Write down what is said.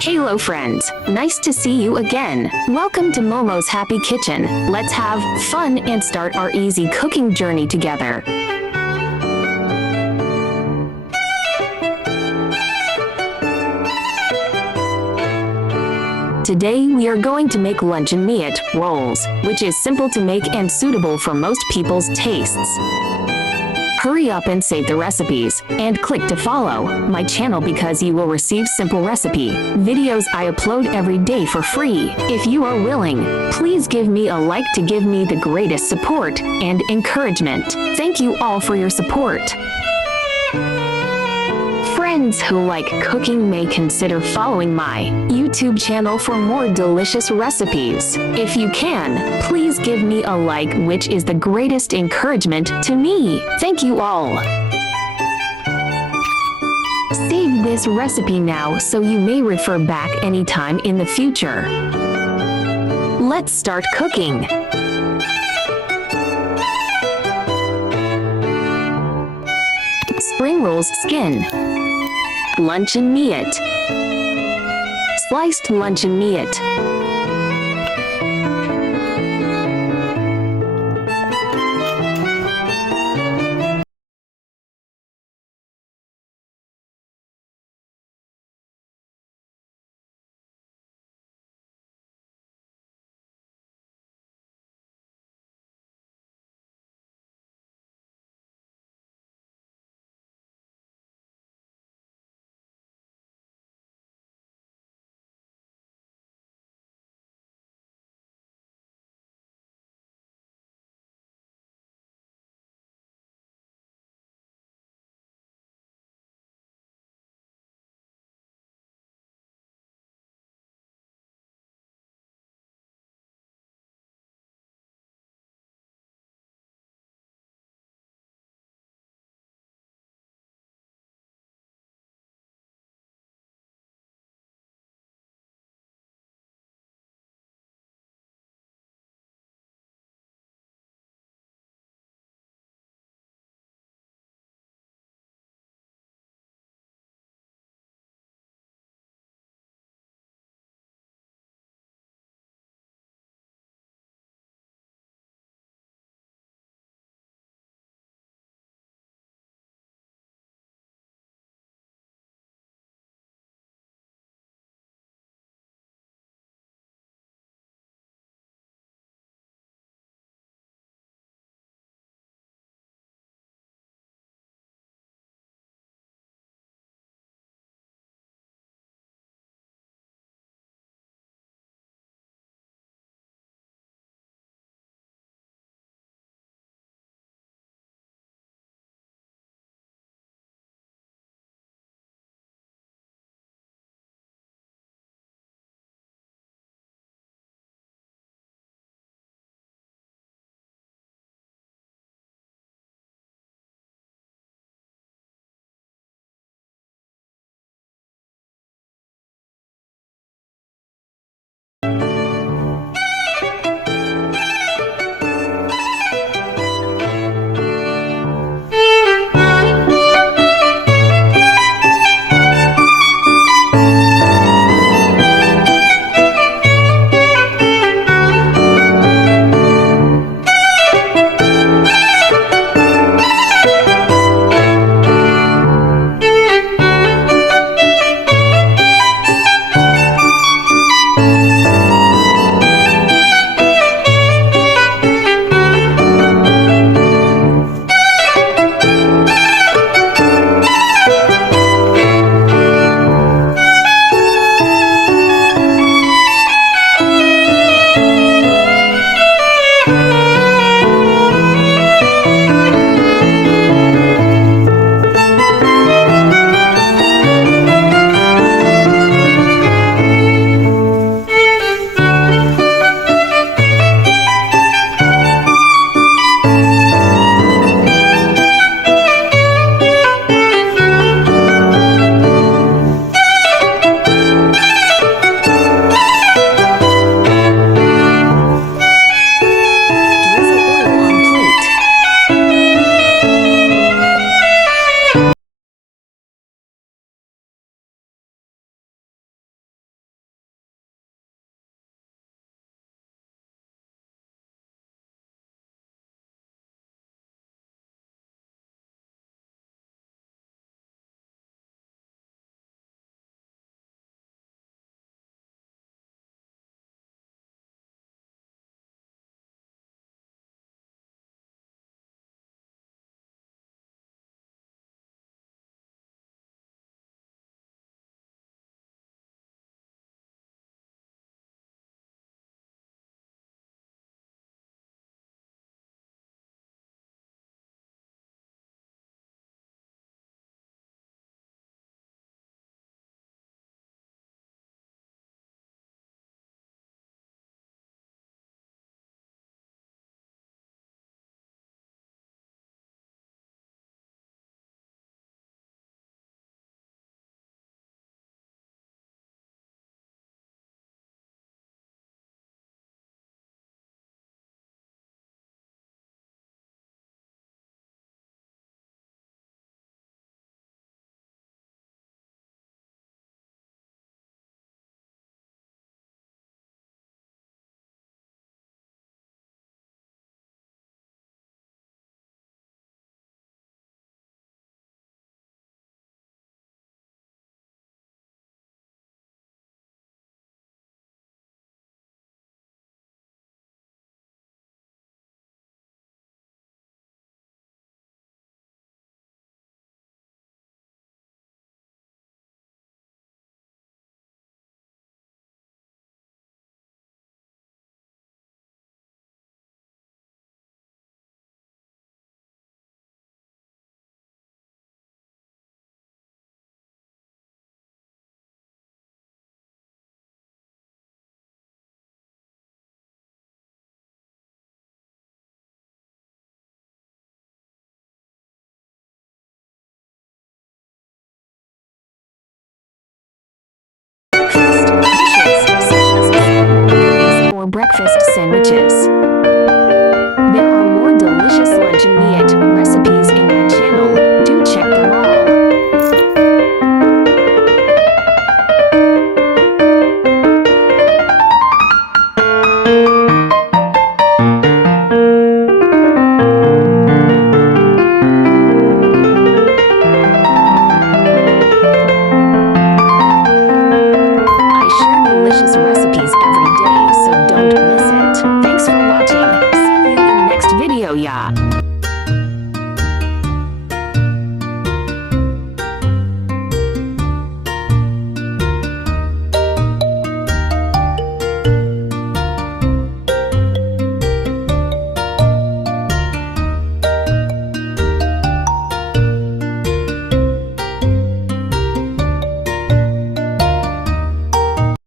Hello friends, nice to see you again. Welcome to Momo's Happy Kitchen. Let's have fun and start our easy cooking journey together. Today we are going to make luncheonmeat rolls, which is simple to make and suitable for most people's tastes. Hurry up and save the recipes, and click to follow my channel because you will receive simple recipe videos I upload every day for free. If you are willing, please give me a like to give me the greatest support and encouragement. Thank you all for your support. Friends who like cooking may consider following my YouTube channel for more delicious recipes. If you can, please give me a like, which is the greatest encouragement to me. Thank you all. Save this recipe now so you may refer back anytime in the future. Let's start cooking. Spring rolls skin. Luncheon meat. Sliced luncheon meat. breakfast sandwiches.